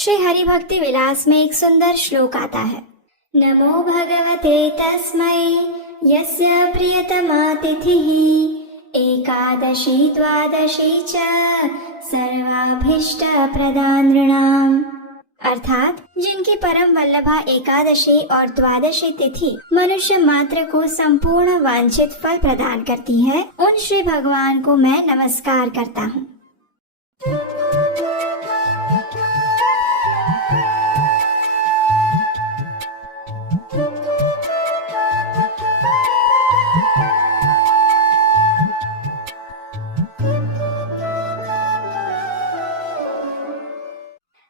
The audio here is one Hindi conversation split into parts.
श्री हरि भक्ति विलास में एक सुंदर श्लोक आता है। नमो भगवते तस्मै यस्य प्रियतमा तिथिः एकादशी द्वादशी च सर्वाभीष्ट प्रदान नृणाम्। अर्थात जिनकी परम वल्लभा एकादशी और द्वादशी तिथि मनुष्य मात्र को संपूर्ण वांछित फल प्रदान करती है, उन श्री भगवान को मैं नमस्कार करता हूँ।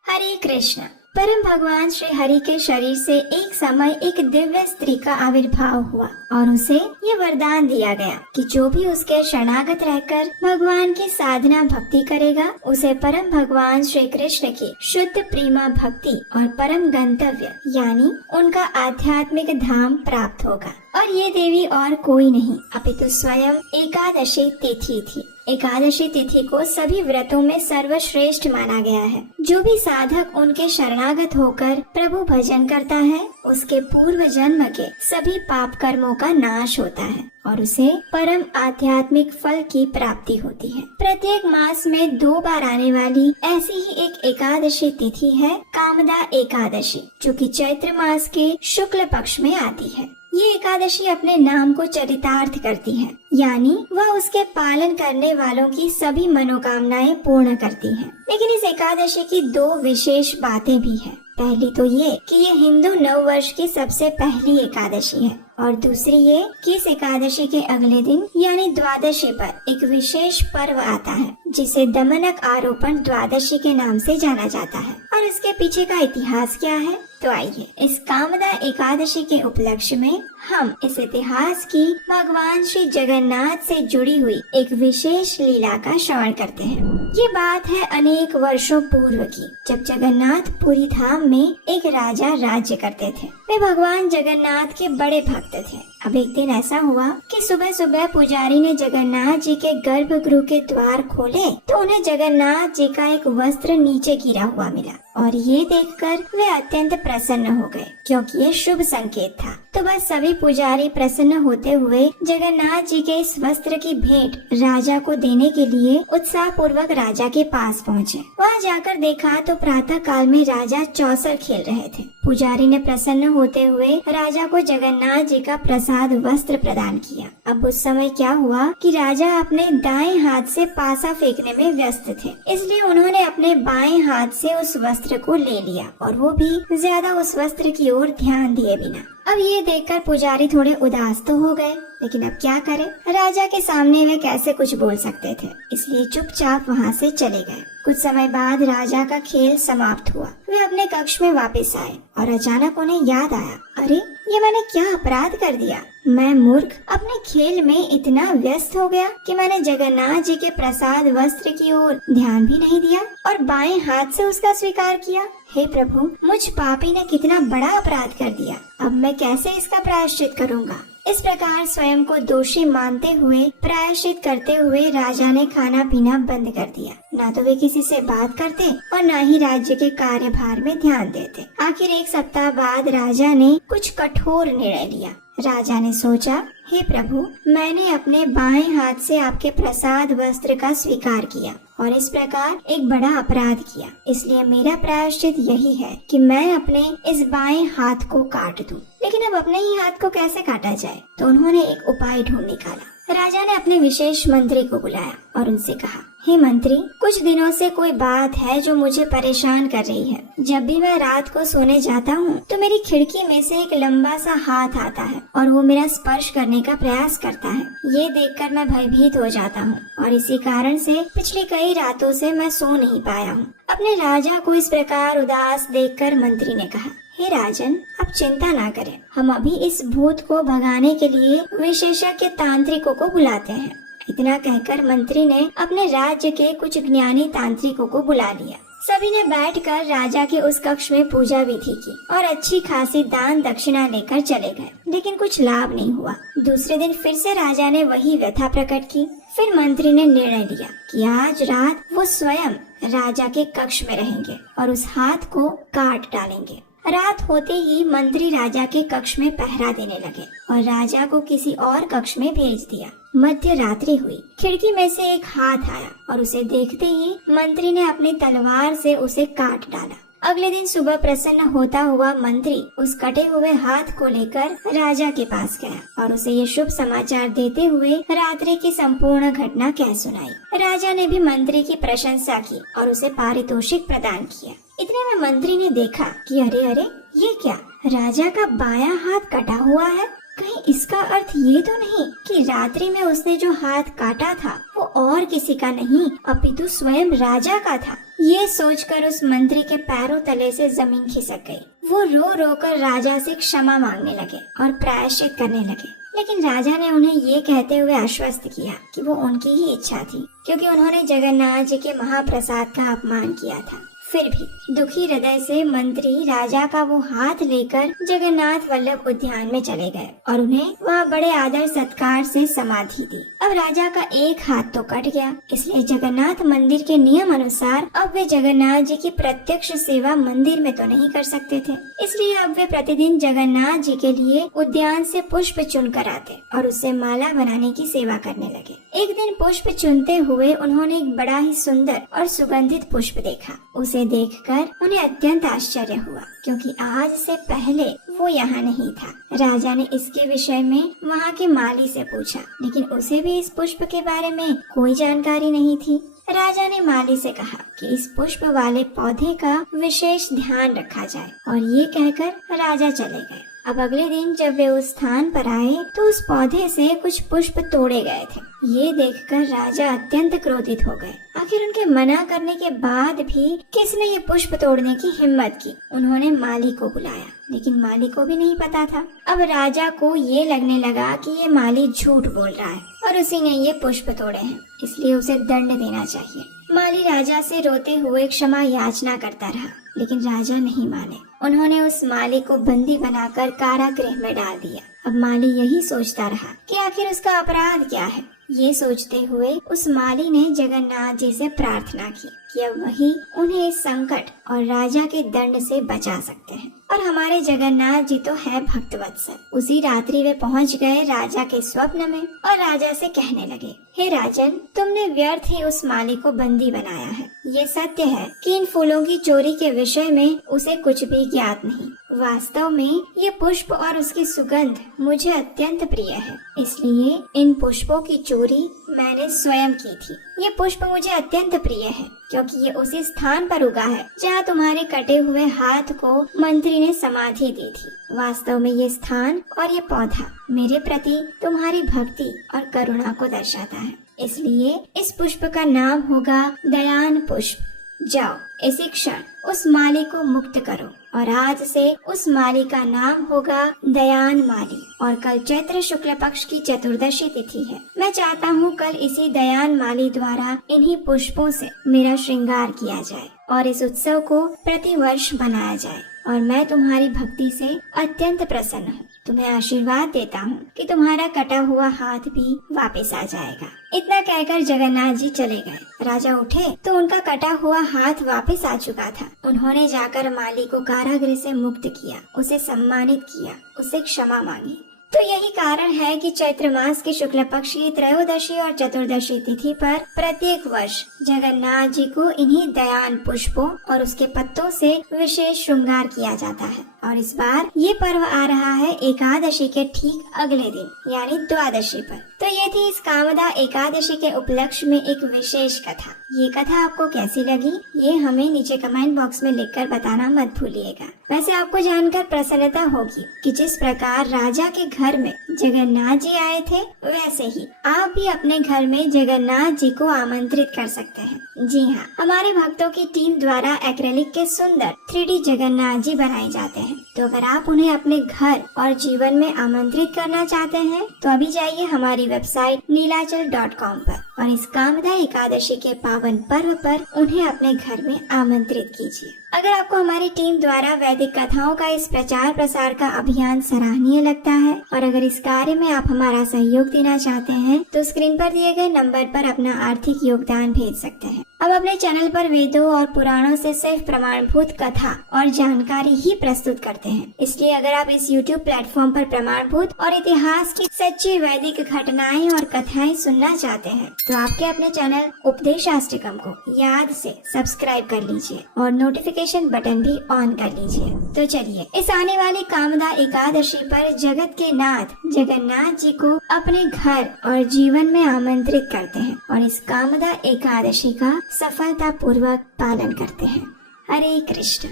हरे कृष्ण। परम भगवान श्री हरि के शरीर से एक समय एक दिव्य स्त्री का आविर्भाव हुआ और उसे ये वरदान दिया गया कि जो भी उसके शरणागत रहकर भगवान की साधना भक्ति करेगा, उसे परम भगवान श्री कृष्ण की शुद्ध प्रेमा भक्ति और परम गंतव्य यानी उनका आध्यात्मिक धाम प्राप्त होगा। और ये देवी और कोई नहीं अपितु स्वयं एकादशी तिथि थी। एकादशी तिथि को सभी व्रतों में सर्वश्रेष्ठ माना गया है। जो भी साधक उनके शरणागत होकर प्रभु भजन करता है, उसके पूर्व जन्म के सभी पाप कर्मों का नाश होता है और उसे परम आध्यात्मिक फल की प्राप्ति होती है। प्रत्येक मास में 2 बार आने वाली ऐसी ही एक एकादशी तिथि है कामदा एकादशी, जो कि चैत्र मास के शुक्ल पक्ष में आती है। ये एकादशी अपने नाम को चरितार्थ करती है, यानी वह उसके पालन करने वालों की सभी मनोकामनाएं पूर्ण करती है। लेकिन इस एकादशी की 2 विशेष बातें भी हैं। पहली तो ये कि ये हिंदू नव वर्ष की सबसे पहली एकादशी है और दूसरी ये कि इस एकादशी के अगले दिन यानी द्वादशी पर एक विशेष पर्व आता है, जिसे दमनक आरोपण द्वादशी के नाम से जाना जाता है। और इसके पीछे का इतिहास क्या है, तो आइए इस कामदा एकादशी के उपलक्ष्य में हम इस इतिहास की भगवान श्री जगन्नाथ से जुड़ी हुई एक विशेष लीला का श्रवण करते हैं। ये बात है अनेक वर्षों पूर्व की, जब जगन्नाथ पुरी धाम में एक राजा राज्य करते थे। वे भगवान जगन्नाथ के बड़े भक्त थे। अब एक दिन ऐसा हुआ कि सुबह सुबह पुजारी ने जगन्नाथ जी के गर्भगृह के द्वार खोले तो उन्हें जगन्नाथ जी का एक वस्त्र नीचे गिरा हुआ मिला और ये देखकर वे अत्यंत प्रसन्न हो गए, क्योंकि ये शुभ संकेत था। तो बस सभी पुजारी प्रसन्न होते हुए जगन्नाथ जी के इस वस्त्र की भेंट राजा को देने के लिए उत्साह पूर्वक राजा के पास पहुँचे। वहाँ जाकर देखा तो प्रातः काल में राजा चौसर खेल रहे थे। पुजारी ने प्रसन्न होते हुए राजा को जगन्नाथ जी का प्रसाद वस्त्र प्रदान किया। अब उस समय क्या हुआ कि राजा अपने दाएं हाथ से पासा फेंकने में व्यस्त थे, इसलिए उन्होंने अपने बाएं हाथ से उस वस्त्र को ले लिया और वो भी ज्यादा उस वस्त्र की ओर ध्यान दिए बिना। अब ये देखकर पुजारी थोड़े उदास तो हो गए, लेकिन अब क्या करें, राजा के सामने वे कैसे कुछ बोल सकते थे, इसलिए चुपचाप वहाँ से चले गए। कुछ समय बाद राजा का खेल समाप्त हुआ। वे अपने कक्ष में वापस आए और अचानक उन्हें याद आया, अरे ये मैंने क्या अपराध कर दिया। मैं मूर्ख अपने खेल में इतना व्यस्त हो गया कि मैंने जगन्नाथ जी के प्रसाद वस्त्र की ओर ध्यान भी नहीं दिया और बाएं हाथ से उसका स्वीकार किया। हे प्रभु, मुझ पापी ने कितना बड़ा अपराध कर दिया। अब मैं कैसे इसका प्रायश्चित करूँगा। इस प्रकार स्वयं को दोषी मानते हुए प्रायश्चित करते हुए राजा ने खाना पीना बंद कर दिया। ना तो वे किसी से बात करते और ना ही राज्य के कार्यभार में ध्यान देते। आखिर 1 सप्ताह बाद राजा ने कुछ कठोर निर्णय लिया। राजा ने सोचा, हे प्रभु, मैंने अपने बाएं हाथ से आपके प्रसाद वस्त्र का स्वीकार किया और इस प्रकार एक बड़ा अपराध किया, इसलिए मेरा प्रायश्चित यही है कि मैं अपने इस बाएं हाथ को काट दूं। लेकिन अब अपने ही हाथ को कैसे काटा जाए, तो उन्होंने एक उपाय ढूंढ निकाला। राजा ने अपने विशेष मंत्री को बुलाया और उनसे कहा, हे मंत्री, कुछ दिनों से कोई बात है जो मुझे परेशान कर रही है। जब भी मैं रात को सोने जाता हूँ तो मेरी खिड़की में से एक लंबा सा हाथ आता है और वो मेरा स्पर्श करने का प्रयास करता है। ये देखकर मैं भयभीत हो जाता हूँ और इसी कारण से पिछली कई रातों से मैं सो नहीं पाया हूँ। अपने राजा को इस प्रकार उदास देखकर मंत्री ने कहा, हे राजन, आप चिंता ना करें, हम अभी इस भूत को भगाने के लिए विशेषज्ञ तांत्रिकों को बुलाते हैं। इतना कहकर मंत्री ने अपने राज्य के कुछ ज्ञानी तांत्रिकों को बुला लिया। सभी ने बैठकर राजा के उस कक्ष में पूजा विधि की और अच्छी खासी दान दक्षिणा लेकर चले गए, लेकिन कुछ लाभ नहीं हुआ। दूसरे दिन फिर से राजा ने वही व्यथा प्रकट की। फिर मंत्री ने निर्णय लिया कि आज रात वो स्वयं राजा के कक्ष में रहेंगे और उस हाथ को काट डालेंगे। रात होते ही मंत्री राजा के कक्ष में पहरा देने लगे और राजा को किसी और कक्ष में भेज दिया। मध्य रात्रि हुई, खिड़की में से एक हाथ आया और उसे देखते ही मंत्री ने अपनी तलवार से उसे काट डाला। अगले दिन सुबह प्रसन्न होता हुआ मंत्री उस कटे हुए हाथ को लेकर राजा के पास गया और उसे ये शुभ समाचार देते हुए रात्रि की संपूर्ण घटना कह सुनाई। राजा ने भी मंत्री की प्रशंसा की और उसे पारितोषिक प्रदान किया। इतने में मंत्री ने देखा कि अरे अरे, ये क्या, राजा का बायां हाथ कटा हुआ है। कहीं इसका अर्थ ये तो नहीं कि रात्रि में उसने जो हाथ काटा था वो और किसी का नहीं अपितु स्वयं राजा का था। ये सोचकर उस मंत्री के पैरों तले से जमीन खिसक गई। वो रो रो कर राजा से क्षमा मांगने लगे और प्रायश्चित करने लगे, लेकिन राजा ने उन्हें ये कहते हुए आश्वस्त किया कि वो उनकी ही इच्छा थी, क्योंकि उन्होंने जगन्नाथ जी के महाप्रसाद का अपमान किया था। फिर भी दुखी हृदय से मंत्री राजा का वो हाथ लेकर जगन्नाथ वल्लभ उद्यान में चले गए और उन्हें वहाँ बड़े आदर सत्कार से समाधि दी। अब राजा का एक हाथ तो कट गया, इसलिए जगन्नाथ मंदिर के नियम अनुसार अब वे जगन्नाथ जी की प्रत्यक्ष सेवा मंदिर में तो नहीं कर सकते थे। इसलिए अब वे प्रतिदिन जगन्नाथ जी के लिए उद्यान से पुष्प चुन कर आते और उससे माला बनाने की सेवा करने लगे। एक दिन पुष्प चुनते हुए उन्होंने एक बड़ा ही सुंदर और सुगंधित पुष्प देखा। उसे देखकर उन्हें अत्यंत आश्चर्य हुआ, क्योंकि आज से पहले वो यहाँ नहीं था। राजा ने इसके विषय में वहाँ के माली से पूछा, लेकिन उसे भी इस पुष्प के बारे में कोई जानकारी नहीं थी। राजा ने माली से कहा कि इस पुष्प वाले पौधे का विशेष ध्यान रखा जाए, और ये कहकर राजा चले गए। अब अगले दिन जब वे उस स्थान पर आए तो उस पौधे से कुछ पुष्प तोड़े गए थे। ये देखकर राजा अत्यंत क्रोधित हो गए। आखिर उनके मना करने के बाद भी किसने ये पुष्प तोड़ने की हिम्मत की। उन्होंने माली को बुलाया, लेकिन माली को भी नहीं पता था। अब राजा को ये लगने लगा कि ये माली झूठ बोल रहा है और उसी ने ये पुष्प तोड़े हैं, इसलिए उसे दंड देना चाहिए। माली राजा से रोते हुए क्षमा याचना करता रहा, लेकिन राजा नहीं माने। उन्होंने उस माली को बंदी बनाकर कारागृह में डाल दिया। अब माली यही सोचता रहा कि आखिर उसका अपराध क्या है। ये सोचते हुए उस माली ने जगन्नाथ जी से प्रार्थना की कि अब वही उन्हें इस संकट और राजा के दंड से बचा सकते हैं। और हमारे जगन्नाथ जी तो है भक्तवत्सल। उसी रात्रि वे पहुंच गए राजा के स्वप्न में और राजा से कहने लगे, हे राजन, तुमने व्यर्थ ही उस माली को बंदी बनाया है। ये सत्य है कि इन फूलों की चोरी के विषय में उसे कुछ भी ज्ञात नहीं। वास्तव में ये पुष्प और उसकी सुगंध मुझे अत्यंत प्रिय है, इसलिए इन पुष्पों की चोरी मैंने स्वयं की थी। ये पुष्प मुझे अत्यंत प्रिय है, क्योंकि ये उसी स्थान पर उगा है जहाँ तुम्हारे कटे हुए हाथ को मंत्री ने समाधि दी थी। वास्तव में ये स्थान और ये पौधा मेरे प्रति तुम्हारी भक्ति और करुणा को दर्शाता है, इसलिए इस पुष्प का नाम होगा दयान पुष्प। जाओ इसी क्षण उस माली को मुक्त करो, और आज से उस माली का नाम होगा दयान माली। और कल चैत्र शुक्ल पक्ष की चतुर्दशी तिथि है। मैं चाहता हूँ कल इसी दयान माली द्वारा इन्हीं पुष्पों से मेरा श्रृंगार किया जाए और इस उत्सव को प्रति वर्ष मनाया जाए। और मैं तुम्हारी भक्ति से अत्यंत प्रसन्न हूँ। तुम्हें आशीर्वाद देता हूँ कि तुम्हारा कटा हुआ हाथ भी वापस आ जाएगा। इतना कहकर जगन्नाथ जी चले गए। राजा उठे तो उनका कटा हुआ हाथ वापस आ चुका था। उन्होंने जाकर माली को कारागृह से मुक्त किया, उसे सम्मानित किया, उसे क्षमा मांगी। तो यही कारण है कि चैत्र मास की शुक्ल पक्ष की त्रयोदशी और चतुर्दशी तिथि पर प्रत्येक वर्ष जगन्नाथ जी को इन्हीं दयान पुष्पों और उसके पत्तों से विशेष श्रृंगार किया जाता है। और इस बार ये पर्व आ रहा है एकादशी के ठीक अगले दिन, यानी द्वादशी पर। तो ये थी इस कामदा एकादशी के उपलक्ष्य में एक विशेष कथा। ये कथा आपको कैसी लगी, ये हमें नीचे कमेंट बॉक्स में लिखकर बताना मत भूलिएगा। वैसे आपको जानकर प्रसन्नता होगी कि जिस प्रकार राजा के घर में जगन्नाथ जी आए थे, वैसे ही आप भी अपने घर में जगन्नाथ जी को आमंत्रित कर सकते हैं। जी हाँ, हमारे भक्तों की टीम द्वारा एक्रेलिक के सुंदर 3D जगन्नाथ जी बनाए जाते हैं। तो अगर आप उन्हें अपने घर और जीवन में आमंत्रित करना चाहते हैं तो अभी जाइए हमारी वेबसाइट नीलाचल.com पर और इस कामदा एकादशी के पावन पर्व पर उन्हें अपने घर में आमंत्रित कीजिए। अगर आपको हमारी टीम द्वारा वैदिक कथाओं का इस प्रचार प्रसार का अभियान सराहनीय लगता है और अगर इस कार्य में आप हमारा सहयोग देना चाहते हैं तो स्क्रीन पर दिए गए नंबर पर अपना आर्थिक योगदान भेज सकते हैं। अब अपने चैनल पर वेदों और पुराणों से सिर्फ प्रमाणभूत कथा और जानकारी ही प्रस्तुत करते हैं। इसलिए अगर आप इस YouTube प्लेटफॉर्म पर प्रमाणभूत और इतिहास की सच्ची वैदिक घटनाएं और कथाएं सुनना चाहते हैं तो आपके अपने चैनल उपदेशाष्टकम को याद से सब्सक्राइब कर लीजिए और नोटिफिकेशन बटन भी ऑन कर लीजिए। तो चलिए इस आने वाली कामदा एकादशी पर जगत के नाथ जगन्नाथ जी को अपने घर और जीवन में आमंत्रित करते हैं और इस कामदा एकादशी का सफलता पूर्वक पालन करते हैं। हरे कृष्ण।